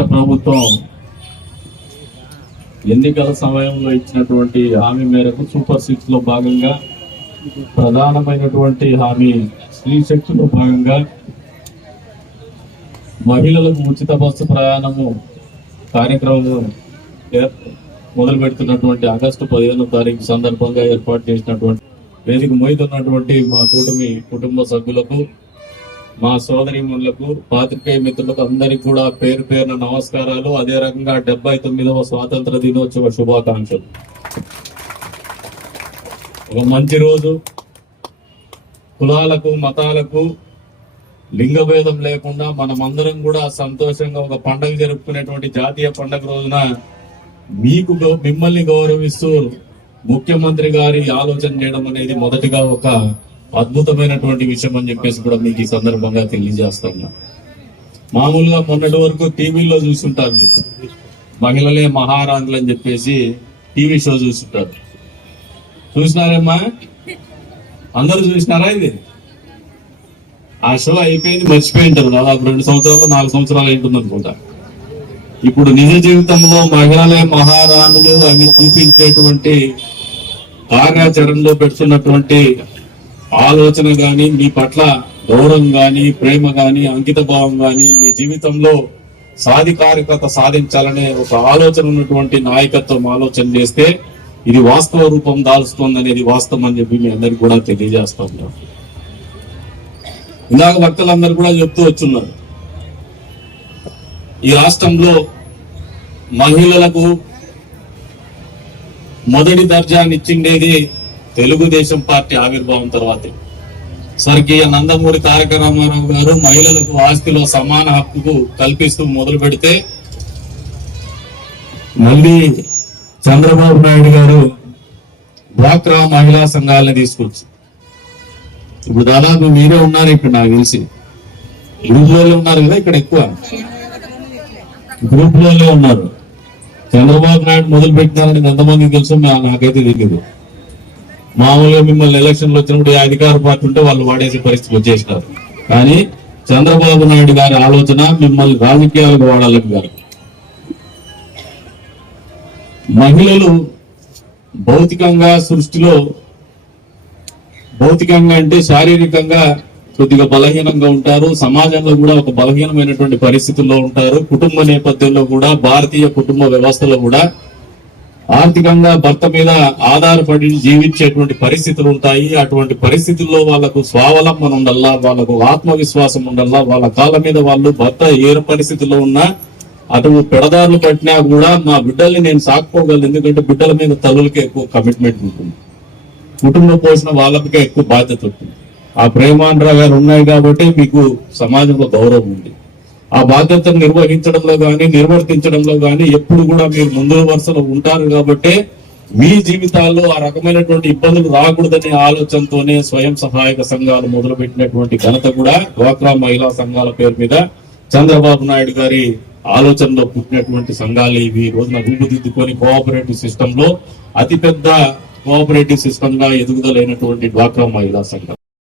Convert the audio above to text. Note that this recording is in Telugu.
రాష్ట్ర ప్రభుత్వం ఎన్నికల సమయంలో ఇచ్చినటువంటి హామీ మేరకు సూపర్ సిక్స్లో భాగంగా ప్రధానమైనటువంటి హామీ స్త్రీ శక్తిలో భాగంగా మహిళలకు ఉచిత బస్సు ప్రయాణము కార్యక్రమం మొదలు పెడుతున్నటువంటి ఆగస్టు పదిహేను తారీఖు సందర్భంగా ఏర్పాటు చేసినటువంటి వేదిక మోయితున్నటువంటి మా కూటమి కుటుంబ సభ్యులకు మా సోదరిములకు పాత్రికేయ మిత్రులకు అందరికీ కూడా పేరు పేరున నమస్కారాలు. అదే రకంగా డెబ్బై తొమ్మిదవ స్వాతంత్ర దినోత్సవ శుభాకాంక్షలు. ఒక మంచి రోజు. కులాలకు మతాలకు లింగ భేదం లేకుండా మనమందరం కూడా సంతోషంగా ఒక పండగ జరుపుకునేటువంటి జాతీయ పండగ రోజున మీకు మిమ్మల్ని గౌరవిస్తూ ముఖ్యమంత్రి గారి ఆలోచన చేయడం అనేది మొదటిగా ఒక అద్భుతమైనటువంటి విషయం అని చెప్పేసి కూడా మీకు ఈ సందర్భంగా తెలియజేస్తున్నా మామూలుగా మొన్నటి వరకు టీవీలో చూస్తుంటారు మీకు మహిళలే మహారాణులు అని చెప్పేసి టీవీ షో చూస్తుంటారు చూసినారమ్మా? అందరూ చూసినారా ఇది? ఆ షో అయిపోయింది మర్చిపోయి ఉంటారు దాదాపు రెండు సంవత్సరాలు నాలుగు సంవత్సరాలు అయింటుంది అనుకుంటా ఇప్పుడు నిజ జీవితంలో మహిళలే మహారాణులు అని చూపించేటువంటి కార్యాచరణలో పెడుతున్నటువంటి ఆలోచన గాని మీ పట్ల గౌరవం గాని ప్రేమ గాని అంకిత భావం గాని మీ జీవితంలో సాధికారికత సాధించాలనే ఒక ఆలోచన ఉన్నటువంటి నాయకత్వం ఆలోచన చేస్తే ఇది వాస్తవ రూపం దాల్చుతుంది అనేది వాస్తవం అని చెప్పి మీ అందరికి కూడా తెలియజేస్తా ఉన్నాం. ఇందాక భక్తులందరూ కూడా చెప్తూ వచ్చున్నారు. ఈ రాష్ట్రంలో మహిళలకు మొదటి దర్జాన్ని ఇచ్చిండేది తెలుగుదేశం పార్టీ ఆవిర్భావం తర్వాతే. స్వర్గీయ నందమూరి తారక రామారావు గారు మహిళలకు ఆస్తిలో సమాన హక్కుకు కల్పిస్తూ మొదలు పెడితే మళ్ళీ చంద్రబాబు నాయుడు గారు డ్వాక్రా మహిళా సంఘాలను తీసుకొచ్చి. ఇప్పుడు దాదాపు మీరే ఉన్నారు ఇక్కడ నాకు తెలిసి. గ్రూప్లలో ఉన్నారు కదా ఇక్కడ ఎక్కువ. గ్రూప్లలో ఉన్నారు. చంద్రబాబు నాయుడు మొదలు పెట్టినారని ఎంతమందికి తెలుసు నాకైతే తెలియదు. మామూలుగా మిమ్మల్ని ఎలక్షన్లు వచ్చినప్పుడు అధికార పార్టీ ఉంటే వాళ్ళు వాడేసే పరిస్థితి వచ్చేసినారు. కానీ చంద్రబాబు నాయుడు గారి ఆలోచన మిమ్మల్ని రాజకీయాలకు వాడాలని గారు మహిళలు భౌతికంగా సృష్టిలో భౌతికంగా అంటే శారీరకంగా కొద్దిగా బలహీనంగా ఉంటారు సమాజంలో కూడా ఒక బలహీనమైనటువంటి పరిస్థితుల్లో ఉంటారు కుటుంబ నేపథ్యంలో కూడా భారతీయ కుటుంబ వ్యవస్థలో కూడా ఆర్థికంగా భర్త మీద ఆధారపడి జీవించేటువంటి పరిస్థితులు ఉంటాయి. అటువంటి పరిస్థితుల్లో వాళ్ళకు స్వావలంబన ఉండల్లా వాళ్ళకు ఆత్మవిశ్వాసం ఉండల్లా వాళ్ళ కాళ్ళ మీద వాళ్ళు భర్త ఏ పరిస్థితుల్లో ఉన్నా అటు పెడదారులు పట్టినా కూడా మా బిడ్డల్ని నేను సాకుకోగలను. ఎందుకంటే బిడ్డల మీద తల్లులకి ఎక్కువ కమిట్మెంట్ ఉంటుంది. కుటుంబ పోషణ వాళ్ళకే ఎక్కువ బాధ్యత ఉంటుంది. ఆ ప్రేమాంధ్ర గారు ఉన్నాయి కాబట్టి మీకు సమాజంలో గౌరవం ఉంది. ఆ బాధ్యతను నిర్వహించడంలో గాని నిర్వర్తించడంలో గాని ఎప్పుడు కూడా మీరు ముందు వరుసలో ఉంటారు కాబట్టి మీ జీవితాల్లో ఆ రకమైనటువంటి ఇబ్బందులు రాకూడదనే ఆలోచనతోనే స్వయం సహాయక సంఘాలు మొదలుపెట్టినటువంటి ఘనత కూడా డ్వాక్రా మహిళా సంఘాల పేరు మీద చంద్రబాబు నాయుడు గారి ఆలోచనలో పుట్టినటువంటి సంఘాలు ఇవి. ఈ రోజున రూపుదిద్దుకొని కోఆపరేటివ్ సిస్టమ్లో అతిపెద్ద కోఆపరేటివ్ సిస్టమ్గా ఎదుగుదలైనటువంటి డ్వాక్రా మహిళా సంఘం.